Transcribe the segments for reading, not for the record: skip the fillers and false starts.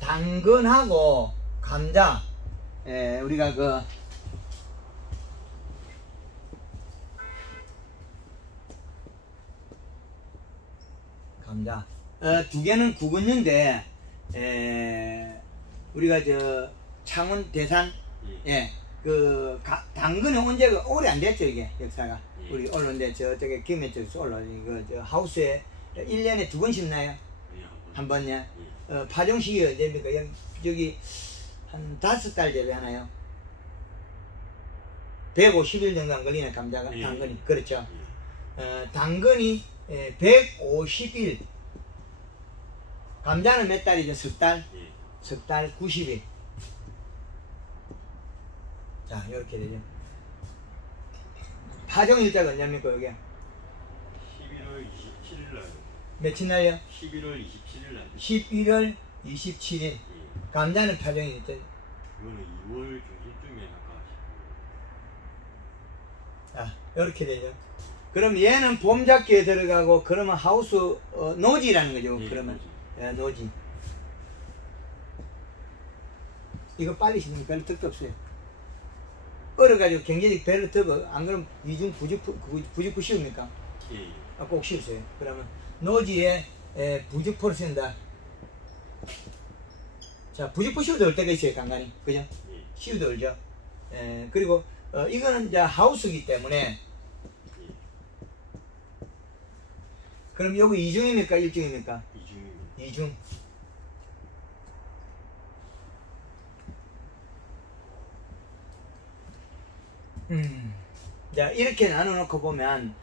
당근하고 감자, 우리가 그 감자 두 개는 구근류인데 우리가 저 창원 대산 당근이 온 지가 오래 안 됐죠. 이게 역사가 우리 올라오는데 저쪽에 김해쪽에서 올라오는 이거 저 하우스에 1년에 2번 심나요? 한 번요. 파종시기가 언제입니까? 여기 한 5달 재배하나요? 150일 정도 안 걸리는 감자가 당근이 그렇죠. 당근이 150일, 감자는 몇 달이죠? 석 달? 석 달 90일. 자, 이렇게 되죠. 파종 일자가 언제입니까, 여기? 11월 27일 날. 며칠 날요? 11월 27일 날. 11월 27일. 감자는 파종 일자. 이거는 2월 중순쯤에 가까워지고. 자, 이렇게 되죠. 그럼 얘는 봄작기에 들어가고, 그러면 하우스, 노지라는 거죠. 그러면. 노지. 이거 빨리 심으면 별로 득도 없어요. 얼어가지고 경제적 별로 득어. 안 그러면 이중 부직포 씌웁니까? 꼭 씌우세요. 그러면 노지에 부직포를 씌운다. 자, 부직포 씌우도 올 때가 있어요. 간간히. 그죠? 씌우도 올죠. 그리고 이거는 이제 하우스이기 때문에 그럼 여기 이중입니까? 일중입니까? 이중. 자, 이렇게 나눠놓고 보면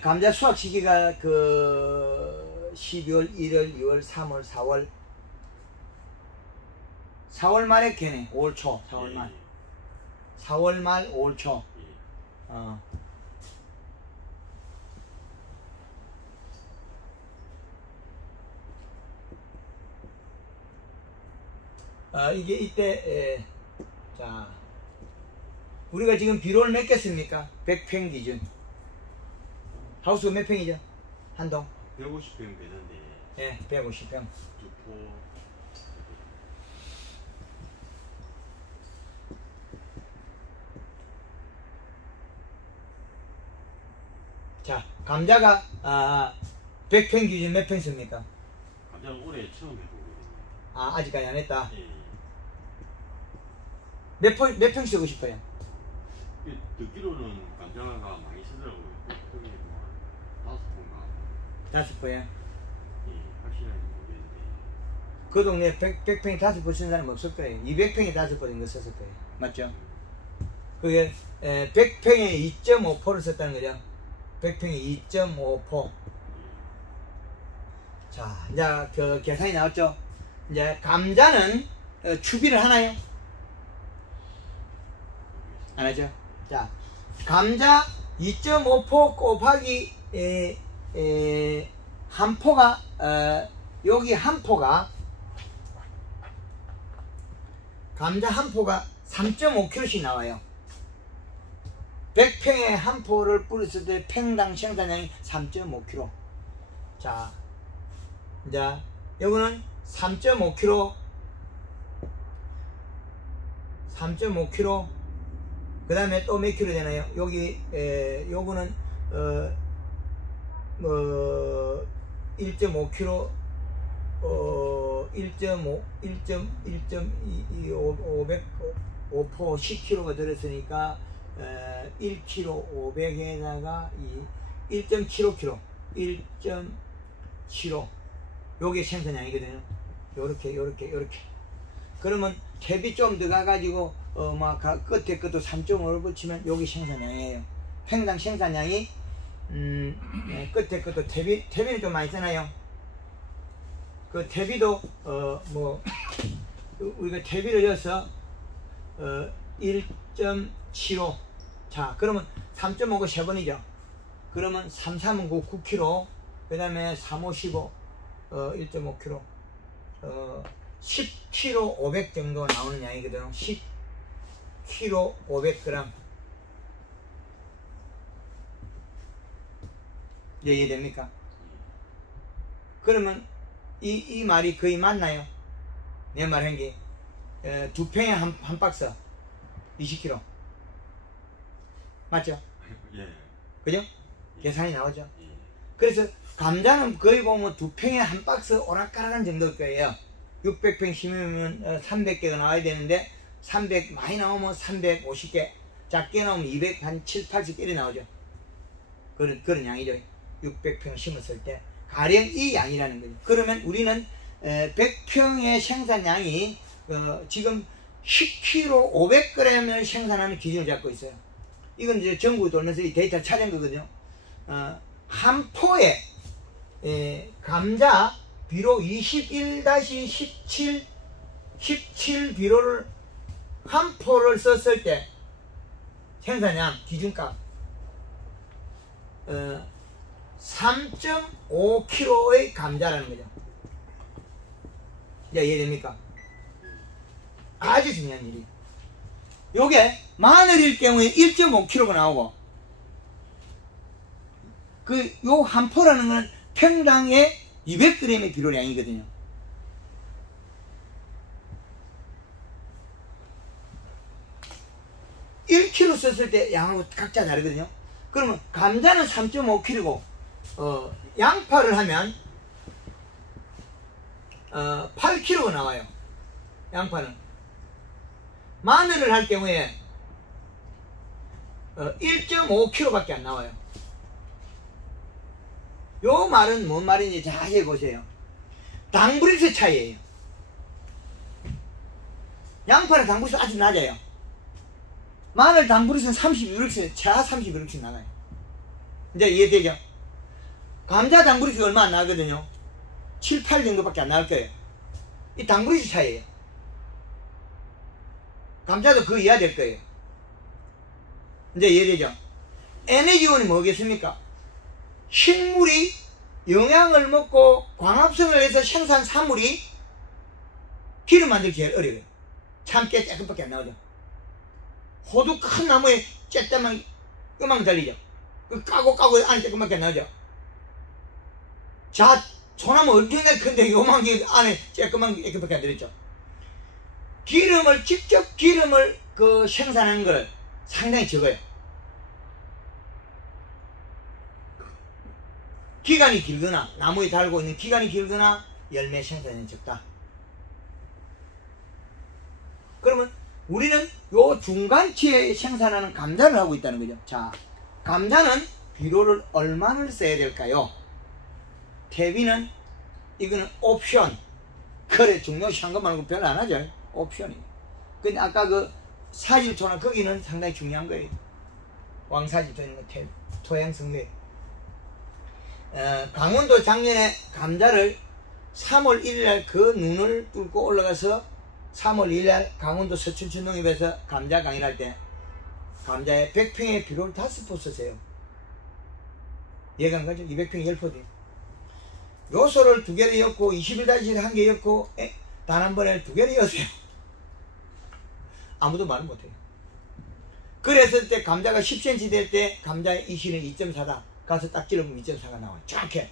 감자 수확 시기가 그 12월, 1월, 2월, 3월, 4월 4월 말에 캐네. 5월 초, 4월 말. 4월 말, 5월 초. 이게 이때 자, 우리가 지금 비료를 몇 개 씁니까? 100평 기준. 하우스 몇 평이죠? 한동? 150평 되는데. 예, 150평. 두포. 자, 감자가 100평 기준 몇 평 씁니까? 감자는 올해 처음 해보거든요. 아직까지 안 했다. 몇 평 쓰고 싶어요? 듣기로는 감자가 많이 쓰더라고요. 거기 뭐 5포인가. 5포요? 확실하게 모르겠는데. 그 동네에 100평이 5포 쓴 사람 없을 거예요. 200평이 5포 정도 썼을 거예요. 맞죠? 그게 100평에 2.5포를 썼다는 거죠. 100평에 2.5포. 자, 이제 그 계산이 나왔죠? 이제 감자는 추비를 하나요? 안 하죠? 자, 감자 2.5포 곱하기 한 포가 여기 한 포가 감자 한 포가 3.5kg씩 나와요. 100평에 한 포를 뿌렸을 때 평당 생산량이 3.5kg. 자, 이제 요거는 3.5kg 3.5kg 그 다음에 또 몇 킬로 되나요? 여기 요거는 1.5kg 500 10kg가 들었으니까 1kg 500에다가 1.75kg 1.75 요게 생산량이거든요. 요렇게 그러면 탭이 좀 들어가가지고 막 끝에 것도 3.5를 붙이면 여기 생산량이에요. 횡당 생산량이 끝에 것도 탭이는 좀 많이 쓰나요? 그 탭이도 뭐 우리가 탭이를 넣어서 1.75 자, 그러면 3.5가 3번이죠. 그러면 3, 3은 9kg 그 다음에 3, 5, 15 1.5kg 10kg 500 정도 나오는 양이거든요. 10kg 500g 이해됩니까? 그러면 이 말이 거의 맞나요? 내 말 한 게, 2평에 한 박스, 20kg. 맞죠? 예. 그죠? 계산이 나오죠? 예. 그래서 감자는 거의 보면 2평에 한 박스 오락가락한 정도일 거예요. 600평 심으면 300개가 나와야 되는데, 300 많이 나오면 350개, 작게 나오면 200, 한 7, 80개 나오죠. 그런 양이죠. 600평 심었을 때. 가령 이 양이라는 거죠. 그러면 우리는 100평의 생산량이 지금 10kg 500g을 생산하는 기준을 잡고 있어요. 이건 이제 전국 돌면서 이 데이터를 찾은 거거든요. 한 포에 감자 비료 21-17 비료를 한 포를 썼을 때 생산량 기준값 3.5kg의 감자라는 거죠. 이제 이해됩니까? 아주 중요한 일이에요. 요게 마늘일 경우에 1.5kg가 나오고, 요 한 포라는 건 평당에 200g의 비료량이거든요. (1kg) 썼을 때 양하고 각자 다르거든요. 그러면 감자는 3.5kg고 양파를 하면 8kg가 나와요. 양파는. 마늘을 할 경우에 1.5kg밖에 안 나와요. 요 말은 뭔 말인지 자세히 보세요. 당브릭스 차이예요. 양파는 당브릭스 아주 낮아요. 마늘 당브릭스는 32브릭스, 최하 32브릭스 나가요. 이제 이해되죠? 감자 당브릭스 얼마 안 나거든요. 7, 8 정도밖에 안 나올 거예요. 이 당브릭스 차이예요. 감자도 그 이하 될 거예요. 이제 이해되죠? 에너지원이 뭐겠습니까? 식물이 영양을 먹고 광합성을 해서 생산 사물이 기름 만들기 제일 어려워요. 참깨 조금밖에 안 나오죠. 호두 큰 나무에 쬐때만 요만 달리죠. 까고 안에 조금밖에 안 나오죠. 자, 소나무 엄청나게 큰데 요만 게 안에 조금밖에 안 들었죠. 직접 기름을 생산하는 걸 상당히 적어요. 기간이 길거나, 나무에 달고 있는 기간이 길거나, 열매 생산이 적다. 그러면 우리는 요 중간치에 생산하는 감자를 하고 있다는 거죠. 자, 감자는 비료를 얼마나 써야 될까요? 퇴비는, 이거는 옵션. 그래, 중요시한 것 말고 별로 안 하죠. 옵션이에요. 근데 아까 사질토나 거기는 상당히 중요한 거예요. 왕사질토 있는 거, 토양성계. 강원도 작년에 감자를 3월 1일날 그 눈을 뚫고 올라가서 3월 2일날 강원도 서춘천농협에서 감자 강의를 할 때 감자에 100평의 비료를 5포 썼어요. 이해가 안 가죠? 200평 10포지. 요소를 2개를 엮고 21-1을 1개 엮고 단 한 번에 2개를 엮었어요. 아무도 말을 못해요. 그랬을 때 감자가 10cm 될 때 감자의 이시는 2.4다. 가서 딱 찔러보면 2.4가 나와요. 정확해.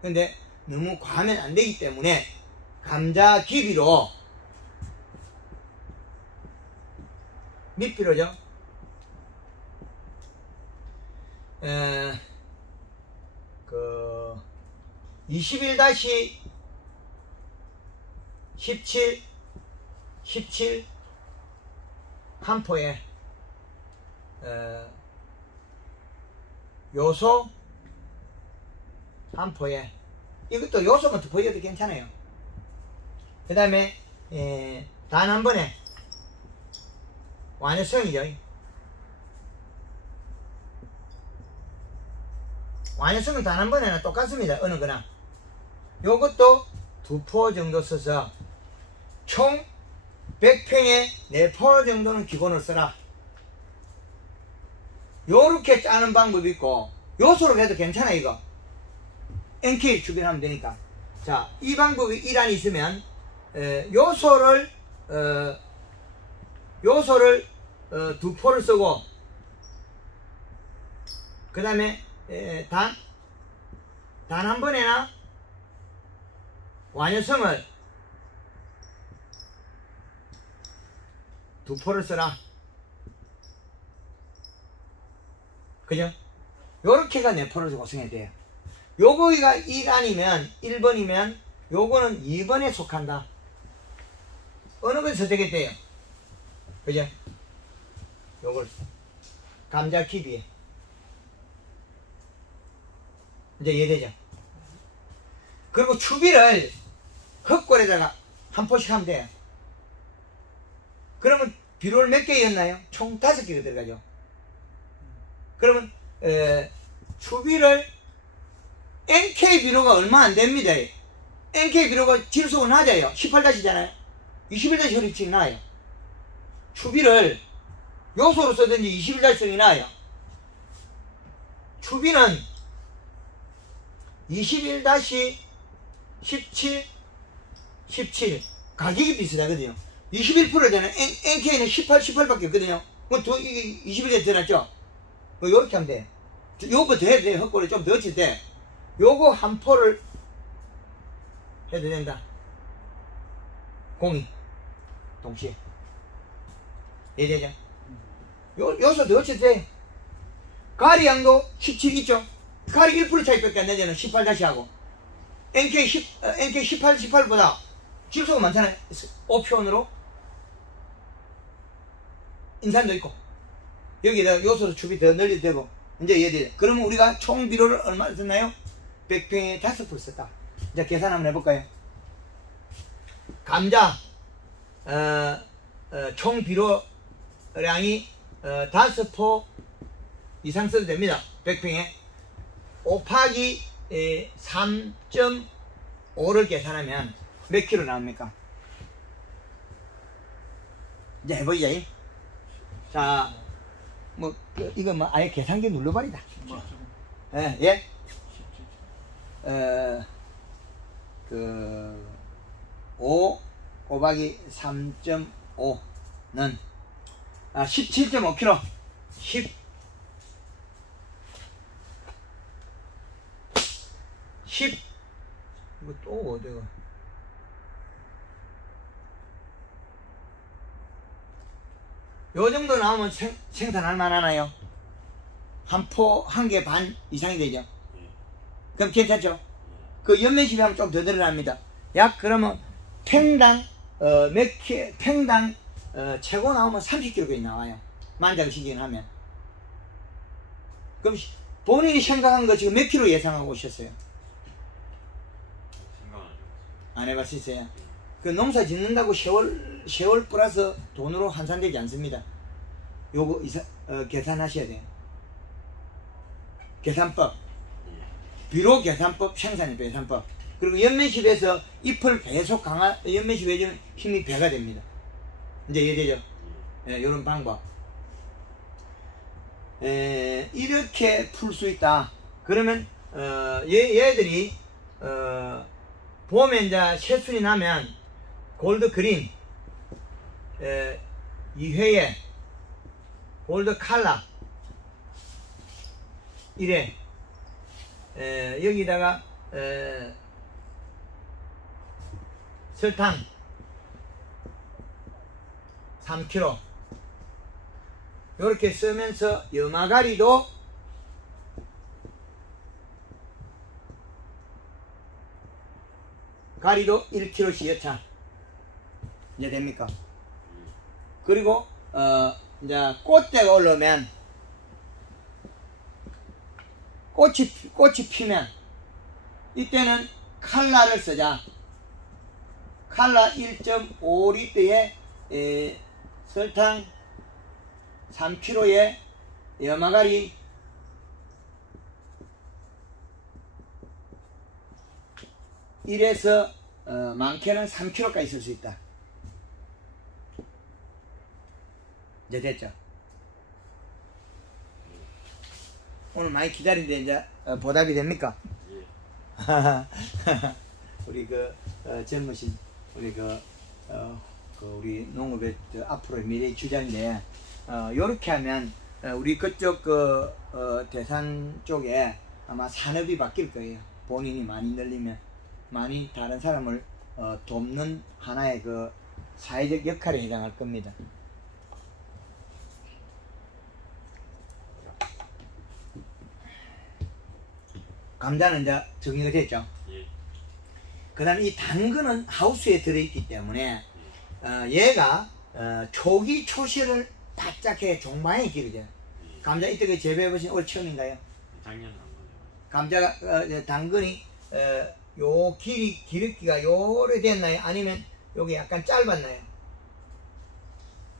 근데 너무 과하면 안 되기 때문에 감자 기비로 몇 비료죠? 21-17 한 포에 요소 한 포에, 이것도 요소만 더 보여도 괜찮아요. 그 다음에 단 한 번에 완효성이죠. 완효성은 단 한 번에는 똑같습니다. 어느 거나. 요것도 2포 정도 써서 총 100평에 4포 정도는 기본으로 써라. 요렇게 짜는 방법이 있고, 요소로 해도 괜찮아. 이거 NK 주변하면 되니까. 자, 이 방법이 1안 있으면 요소를 2포를 쓰고, 그 다음에 단 한 번에나 완효성을 2포를 써라. 그죠? 요렇게가 4포를 구성해야 돼요. 요거가 1단이면 1번이면 요거는 2번에 속한다. 어느 것이 선택했대요? 그죠? 요걸 감자 키비에 이제 이해되죠? 그리고 추비를 흑골에다가 한 포씩 하면 돼요. 그러면 비료를 몇 개였나요? 총 5개가 들어가죠. 그러면 추비를 NK 비료가 얼마 안 됩니다. NK 비료가 질소가 낮아요. 18-잖아요. 21- 혈입증이 나요. 추비를 요소로 쓰든지 21-성이 나요. 추비는 21-17, 17 가격이 비슷하거든요. 21% 되는 NK는 18밖에 없거든요. 그럼 이게 21에 들어놨죠? 요렇게 하면 돼. 요거 더 해도 돼. 헛골에 좀 더 칠 때 요거 한 포를 해도 된다. 공이 동시에 이해되죠? 요소 더 칠 때 가리 양도 17 있죠? 가리 1% 차이밖에 안 나잖아요. 18-하고 NK 18보다 질소가 많잖아요. 5표현으로 인산도 있고 여기에다가 요소도 추비 더 늘려도 되고 이제 이해돼요. 그러면 우리가 총 비료를 얼마 썼나요? 100평에 5포를 썼다. 이제 계산 한번 해볼까요? 감자 총 비료량이 5포 이상 써도 됩니다. 100평에 곱하기 3.5를 계산하면 몇 킬로 나옵니까? 이제 해보자. 자, 뭐 이거 뭐 아예 계산기 눌러버리다. 예, 예. 5 곱하기 3.5는 17.5kg. 10 이거 또 어디가? 요 정도 나오면 생산할 만하나요? 한 포, 1개 반 이상이 되죠? 그럼 괜찮죠? 그 연면십이 하면 좀 더 늘어납니다. 약 그러면 팽당, 팽당, 최고 나오면 30kg까지 나와요. 만장시kin 하면. 그럼 본인이 생각한 거 지금 몇 킬로 예상하고 오셨어요? 안 해봤었어요? 그 농사 짓는다고 세월 플러스 돈으로 환산되지 않습니다. 요거 계산하셔야 돼요. 계산법. 비료 계산법, 생산의 계산법. 그리고 연면십에서 잎을 계속 연면십 해주면 힘이 배가 됩니다. 이제 이해되죠? 예, 요런 방법. 이렇게 풀 수 있다. 그러면, 얘들이, 봄에 이제 새순이 나면, 골드 그린, 2회에, 골드 칼라, 1회, 여기다가, 설탕, 3kg. 요렇게 쓰면서, 염화가리도, 가리도 1kg씩 여차. 이제 됩니까? 그리고, 이제 꽃대가 올라오면, 꽃이 피면, 이때는 칼라를 쓰자. 칼라 1.5리터에, 설탕 3kg에 염화가리 1에서 많게는 3kg까지 쓸 수 있다. 이제 됐죠? 오늘 많이 기다린데 이제 보답이 됩니까? 우리 젊으신 우리 우리 농업의 앞으로의 미래의 주자인데 요렇게 하면 우리 그쪽 대산 쪽에 아마 산업이 바뀔 거예요. 본인이 많이 늘리면 많이 다른 사람을 돕는 하나의 그 사회적 역할에 해당할 겁니다. 감자는 이제 정리가 됐죠. 예. 그 다음에 이 당근은 하우스에 들어있기 때문에 얘가 초기 초실을 바짝 해 종방에 기르죠. 감자 이때 재배해보신 올 처음인가요? 작년 한 감자가 당근이 요 기르기가 요래 됐나요? 아니면 요게 약간 짧았나요?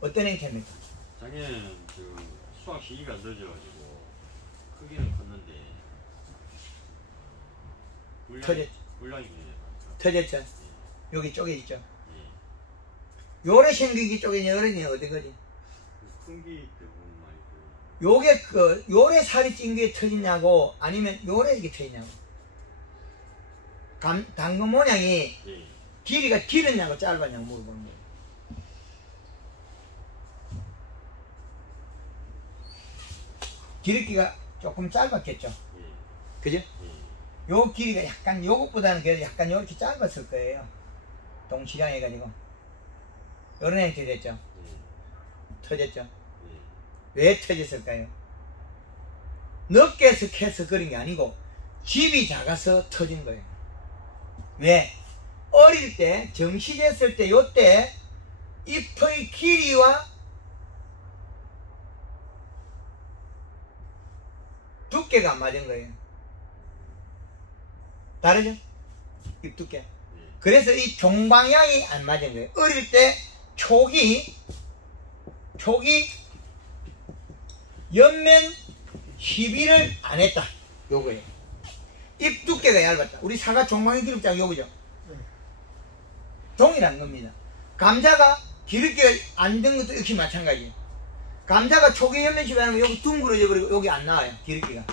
어떤 형태입니까? 작년에는 그 수확 시기가 늦어가지고 크기는 컸는데 터졌죠. 물량이 터졌죠. 예. 여기 쪼개지죠. 예. 요래 생기기 쪼개지 어른이 어디 거지? 큰기 대부분 많이 요게 요래 살이 찐 게 터지냐고 아니면 요래 이게 터지냐고. 당근 모양이 예. 길이가 길었냐고 짧았냐고 물어보는 거예요. 기르기가 조금 짧았겠죠. 예. 그죠? 예. 요 길이가 약간 요것보다는 그래도 약간 요렇게 짧았을 거예요. 동시량 해가지고. 요런 형태 됐죠. 예. 터졌죠. 예. 왜 터졌을까요? 넓게 해서 그린 게 아니고 집이 작아서 터진 거예요. 왜? 어릴 때 정식했을 때 요때 잎의 길이와 두께가 안 맞은 거예요. 다르죠? 잎 두께. 예. 그래서 이 종방향이 안 맞은 거예요. 어릴 때 초기 옆면 시비를 안 했다. 요거예요. 잎 두께가 얇았다. 우리 사과 종방이 기름장 요거죠. 동일한 겁니다. 감자가 기름기가 안 된 것도 역시 마찬가지예요. 감자가 초기 옆면 시비 하면 여기 둥그러져 버리고 여기 안 나와요. 기름기가.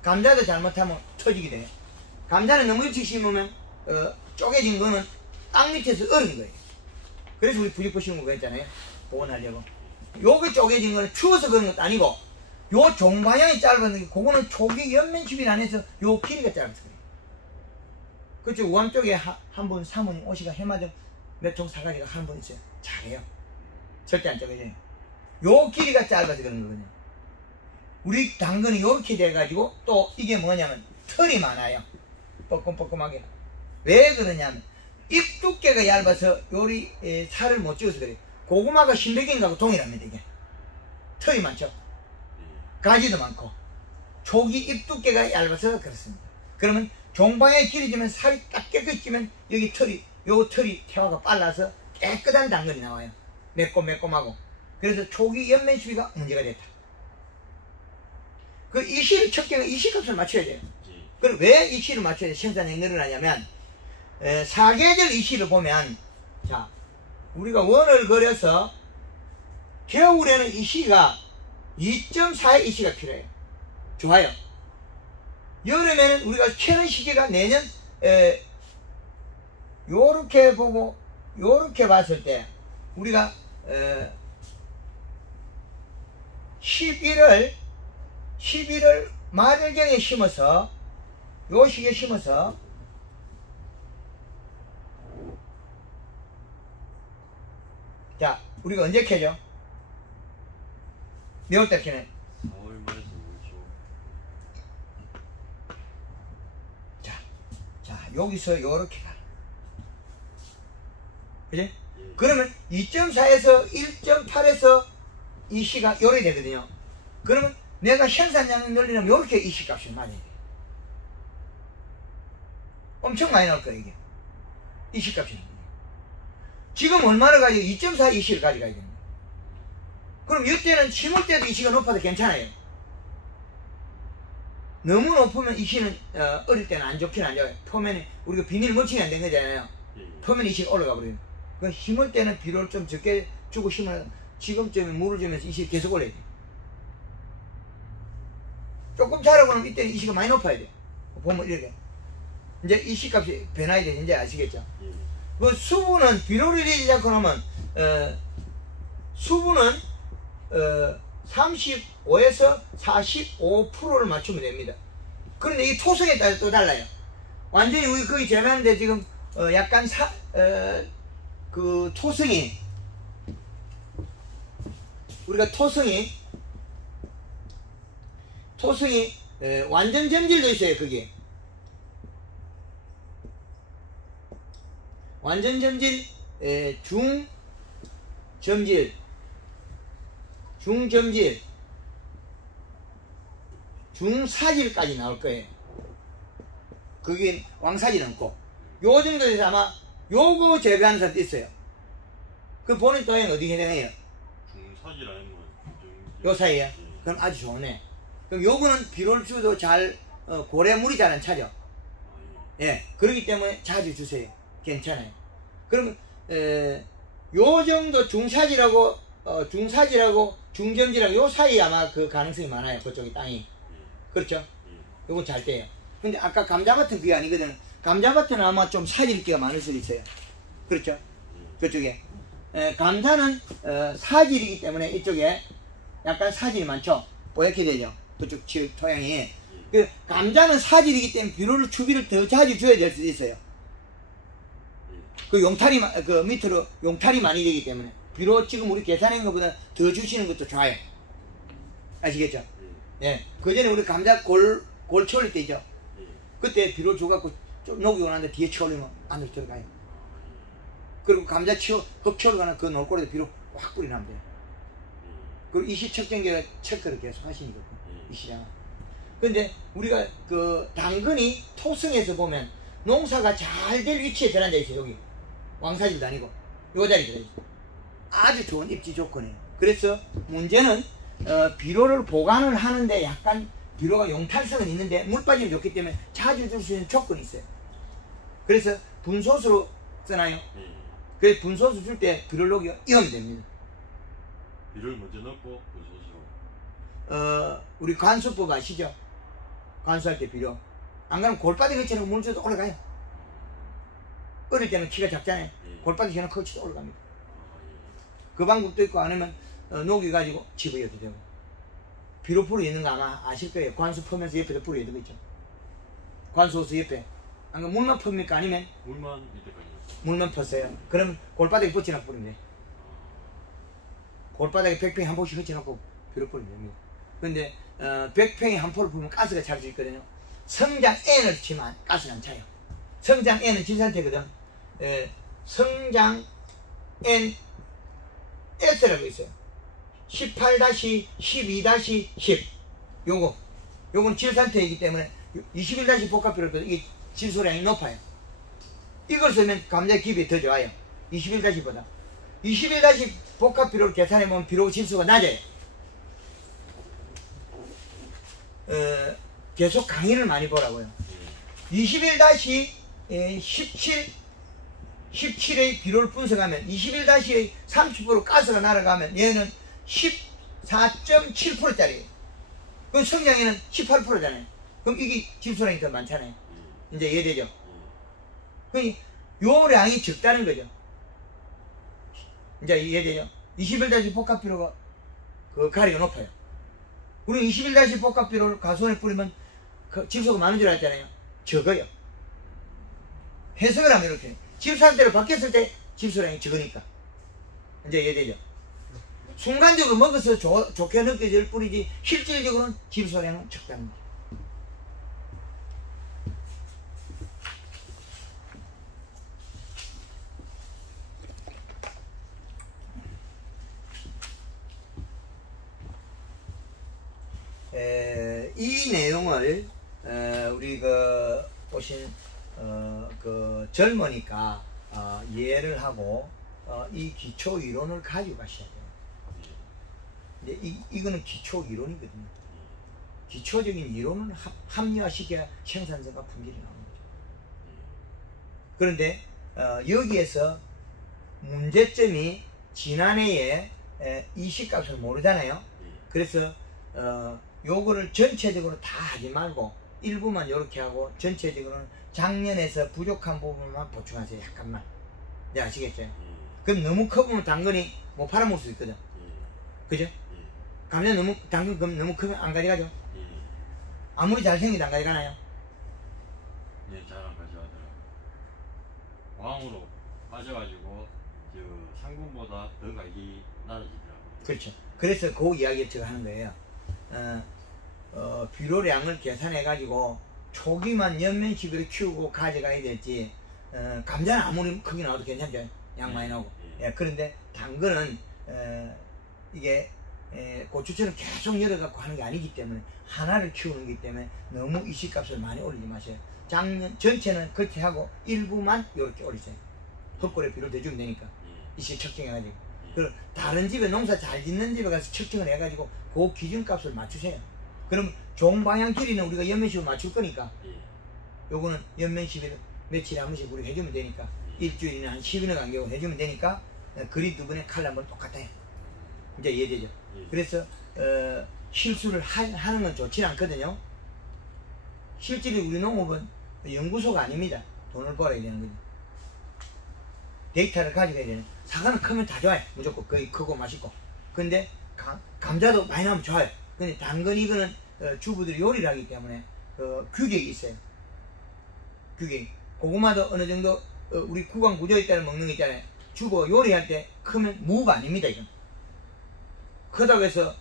감자도 잘못하면 터지게 돼요. 감자는 너무 일찍 심으면 쪼개진 거는 땅 밑에서 얼은 거예요. 그래서 우리 부직포 심은 거 했잖아요. 보관하려고. 요게 쪼개진 거는 추워서 그런 것도 아니고 요 종방향이 짧았는데 그거는 초기 옆면 시비를 안 해서 요 길이가 짧았어요. 그렇죠. 우암 쪽에 한 분 사모님 오시가 해마정 몇 종 사가지고 한 분 있어요. 잘해요. 절대 안 쪼개져요. 요 길이가 짧아서 그런 거거든요. 우리 당근이 요렇게 돼가지고 또 이게 뭐냐면 털이 많아요. 뻐끔뻐끔하게. 왜 그러냐면 잎 두께가 얇아서 요리 살을 못 찍어서 그래요. 고구마가 신백인가하고 동일합니다. 이게 털이 많죠. 가지도 많고 초기 잎 두께가 얇아서 그렇습니다. 그러면 종방에 길어지면 살이 딱 깨끗이 찌면 여기 요 털이 태화가 빨라서 깨끗한 당근이 나와요. 매콤매콤하고. 그래서 초기 옆면 시비가 문제가 됐다. 그 이시를 척경은 이시값을 맞춰야 돼요. 그럼 왜 이시를 맞춰야 돼? 생산량이 늘어나냐면 사계절 이시를 보면 자 우리가 원을 그려서 겨울에는 이시가 2.4의 이시가 필요해요. 좋아요. 여름에는 우리가 캐는 시기가 내년 요렇게 보고 요렇게 봤을 때 우리가 11월 말경에 심어서 요 시기에 심어서 자 우리가 언제 캐죠? 몇월 캐네? 4월 말에서 5월 초. 자 여기서 요렇게 가. 그지? 예. 그러면 2.4에서 1.8에서 이 시가 요래 되거든요. 그러면 내가 생산량을 늘리려면 요렇게 이 시값이 많이 돼. 엄청 많이 나올 거야 이게. 이 시값이. 지금 얼마를 가지고 2.4 이 시를 가져가야 됩니다. 그럼 이때는 심을 때도 이 시가 높아도 괜찮아요. 너무 높으면 이 시는 어릴 때는 안 좋긴 안 좋아요. 표면에 우리가 비닐 mulching이 안 된 거잖아요. 표면에 이 시가 올라가 버려요. 그 심을 때는 비료를 좀 적게 주고 심으면 지금쯤에 물을 주면서 이 시가 계속 올라야 돼. 조금 자라고 나면 이때는 이 시가 많이 높아야 돼. 보면 이렇게 이제 이 시값이 변화해야 돼. 이제 아시겠죠? 그 수분은 비료를 내지 않고 나면 수분은 35에서 45%를 맞추면 됩니다. 그런데 이 토성에 따라 또 달라요. 완전히 우리 거의 재배하는데 지금 약간 그 토성이 우리가 토성이 완전 점질도 있어요. 거기에 완전 점질, 중점질, 중점질, 중사질까지 나올 거예요. 그게 왕사질은 없고 요 정도에서 아마 요거 재배하는 사람도 있어요. 그 본인 또한 어디 해당해요? 중사질 아니면 요 사이에요? 그럼 아주 좋네. 그럼 요거는 비료주도 잘 고래물이 잘 안 차죠. 예, 그렇기 때문에 자주 주세요. 괜찮아요. 그럼 요 정도 중사질하고 중점질하고 요 사이에 아마 그 가능성이 많아요. 그쪽이 땅이. 그렇죠? 요건 잘 돼요. 근데 아까 감자밭은 그게 아니거든. 감자밭은 아마 좀 사질기가 많을 수도 있어요. 그렇죠? 그쪽에. 감자는 사질이기 때문에 이쪽에 약간 사질이 많죠. 뽀얗게 되죠. 그쪽 토양이. 그 감자는 사질이기 때문에 비료를 추비를 더 자주 줘야 될 수도 있어요. 그 용탈이 그 밑으로 용탈이 많이 되기 때문에 비료 지금 우리 계산한 것보다 더 주시는 것도 좋아요. 아시겠죠? 예. 그 전에 우리 감자 골 채울 때 있죠. 그때 비료 줘갖고 좀 녹이고 난데 뒤에 채울리면 안으로 들어가요. 그리고 감자 흙 채우거나 그 놀고리에 비료 확 뿌리나면 돼요. 그리고 이시 측정기가 체크를 계속 하시니까 이 시장은. 근데 우리가 그 당근이 토성에서 보면 농사가 잘 될 위치에 들어앉아 있어요. 여기 왕사질도 아니고 요 자리에 들어있어요. 아주 좋은 입지 조건이에요. 그래서 문제는 비료를 보관을 하는데 약간 비료가 용탈성은 있는데 물 빠짐이 좋기 때문에 자주 줄 수 있는 조건이 있어요. 그래서 분소수로 쓰나요? 그래서 분소수 줄 때 비료를 넣기가 위험됩니다. 비료를 먼저 넣고 분소수로. 우리 관수법 아시죠? 관수할 때 비료. 안 그러면 골바닥 해치는 물 줘도 올라가요. 어릴 때는 키가 작잖아요. 골바닥 해치는 커치도 올라갑니다. 그 방법도 있고 아니면 녹여가지고 집어여도 되고. 비료 풀어 있는 거 아마 아실 거예요. 관수 퍼면서 옆에도 풀어 있는 거 있죠. 관수호수 옆에. 안 그러면 물만 풉니까? 아니면? 물만 밑에까지. 물만 폈어요. 그럼 골바닥에 붙여놓고 뿌리면 돼요. 골바닥에 100평에 한 포씩 흩어놓고 비료 뿌리면 됩니다. 근데 100평에 한 포를 뿌리면 가스가 찰 수 있거든요. 성장 N을 치면 가스가 안 차요. 성장 N은 질산태거든. 성장 N S라고 있어요. 18-12-10 요건 질산태이기 때문에 21- 복합비료도 이게 질소량이 높아요. 이걸 쓰면 감자 기업이 더 좋아요. 21-보다 21- 복합비료를 계산해보면 비료 질소가 낮아요. 계속 강의를 많이 보라고요. 21-17의 비료를 분석하면 21-의 30% 가스가 날아가면 얘는 14.7%짜리예요. 그럼 성장에는 18%잖아요. 그럼 이게 질소량이 더 많잖아요. 이제 이해되죠? 그러니까 요 량이 적다는 거죠. 이제 이해되죠? 21- 복합비료가 그 가리가 높아요. 우리 21- 복합비료를 가수원에 뿌리면 그 질소가 많은 줄 알았잖아요. 적어요. 해석을 하면 이렇게 질산대로 바뀌었을 때 질소량이 적으니까. 이제 이해되죠? 순간적으로 먹어서 좋게 느껴질 뿐이지 실질적으로는 질소량은 적다는 거죠. 이 내용을 우리 그 보신 그 젊으니까 이해를 하고 이 기초 이론을 가지고 가셔야 돼요. 근데 이거는 기초 이론이거든요. 기초적인 이론을 합리화시켜야 생산성과 품질이 나오는 거죠. 그런데 여기에서 문제점이 지난해에 이식값을 모르잖아요. 그래서 요거를 전체적으로 다 하지 말고 일부만 이렇게 하고 전체적으로는 작년에서 부족한 부분만 보충하세요. 약간만. 네, 아시겠죠? 그럼 너무 커보면 당근이 못 팔아먹을 수 있거든. 그죠? 감자 당근 너무 크면 안 가져가죠? 아무리 잘생겨도 안 가져가나요? 네, 잘 안 가져가요. 저항으로 빠져가지고 저 상금보다 더 가격이 낮아지더라고요. 그렇죠. 그래서 그 이야기를 제가 하는 거예요. 비료량을 계산해 가지고 초기만 연면식으로 키우고 가져가야 될지, 감자는 아무리 크게 나와도 괜찮죠. 양 많이 나오고. 예, 그런데 당근은 이게 고추처럼 계속 열어갖고 하는 게 아니기 때문에, 하나를 키우는 거기 때문에 너무 이식값을 많이 올리지 마세요. 작년 전체는 그렇게 하고 일부만 이렇게 올리세요. 헛골에 비료 대주면 되니까 이식 측정해가지고. 그리고 다른 집에 농사 잘 짓는 집에 가서 측정을 해가지고 그 기준값을 맞추세요. 그럼 종방향 길이는 우리가 연면식으로 맞출 거니까, 요거는 연면식을 며칠에 한 번씩 우리가 해주면 되니까, 일주일이나 한 10일을 간격으로 해주면 되니까, 그린 두 번의 칼럼은 똑같아요. 이제 이해되죠? 그래서 실수를 하는 건 좋지 않거든요. 실제로 우리 농업은 연구소가 아닙니다. 돈을 벌어야 되는 거죠. 데이터를 가져가야 되는. 사과는 크면 다 좋아요. 무조건 거의 크고 맛있고. 근데 감자도 많이 나오면 좋아요. 근데 당근 이거는 주부들이 요리를 하기 때문에 규격이 있어요. 규격. 고구마도 어느 정도 우리 구강 구조에 따라 먹는 거 있잖아요. 주부 요리할 때 크면 무가 아닙니다. 이건 크다고 해서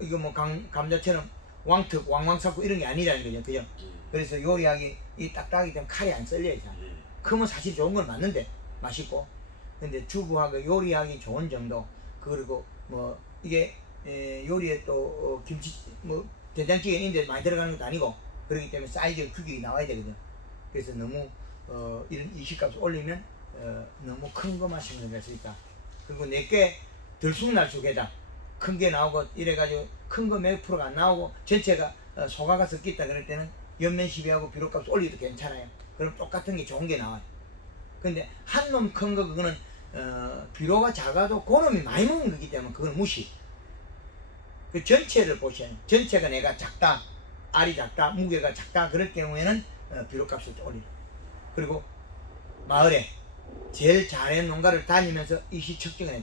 이거 뭐 감자처럼 왕특 왕왕 삭고 이런 게 아니라는 거죠. 그죠? 그래서 요리하기 이 딱딱하기 때문에 칼이 안 썰려요. 크면 사실 좋은 건 맞는데 맛있고, 근데 주부하고 요리하기 좋은 정도. 그리고 뭐 이게 요리에 또 김치 뭐 된장찌개인데 많이 들어가는 것도 아니고, 그렇기 때문에 사이즈 규격이 나와야 되거든. 그래서 너무 이런 이식값을 올리면 너무 큰 것만 심으면 될 수 있다. 그리고 내게 들쑥날쑥해다. 큰 게 나오고 이래가지고 큰 거 몇 프로가 안 나오고 전체가 소가가 섞여 있다 그럴 때는 연면 시비하고 비료값 올려도 괜찮아요. 그럼 똑같은 게 좋은 게 나와요. 근데 한 놈 큰 거 그거는 비료가 작아도 그놈이 많이 먹은 거기 때문에 그건 무시. 그 전체를 보셔야 해요. 전체가 내가 작다, 알이 작다, 무게가 작다 그럴 경우에는 비료값을 올리라. 그리고 마을에 제일 잘하는 농가를 다니면서 이시 측정을 해요.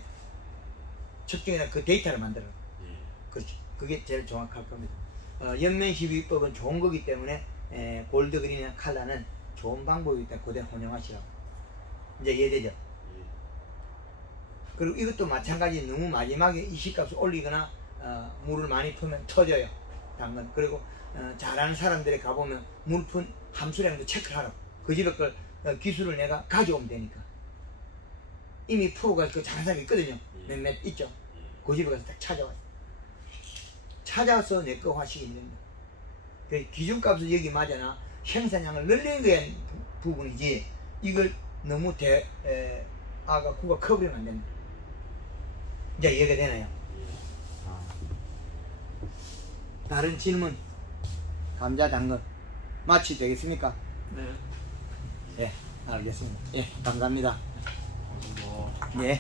측정이나 그 데이터를 만들어. 그렇죠. 그게 제일 정확할 겁니다. 연면시비법은 좋은 거기 때문에 골드그린이나 칼라는 좋은 방법이기 때문에 그대로 혼용하시라고. 이제 이해되죠? 그리고 이것도 마찬가지. 너무 마지막에 이식값을 올리거나 물을 많이 풀면 터져요. 당근. 그리고 잘하는 사람들에 가보면 물푼 함수량도 체크를 하라고. 그 집에 걸 기술을 내가 가져오면 되니까. 이미 프로가 그 잘하는 사람이 있거든요. 몇몇 있죠. 그 집에 가서 딱 찾아와요. 찾아서 내 거 화식이 있는 거. 그 기준값을 여기 맞아나 생산량을 늘리는 거에 부분이지, 이걸 너무 구가 커버리면 안 된다. 이제 이해가 되나요? 다른 질문? 감자, 당근 마치 되겠습니까? 네. 네, 알겠습니다. 예, 감사합니다. 뭐 예.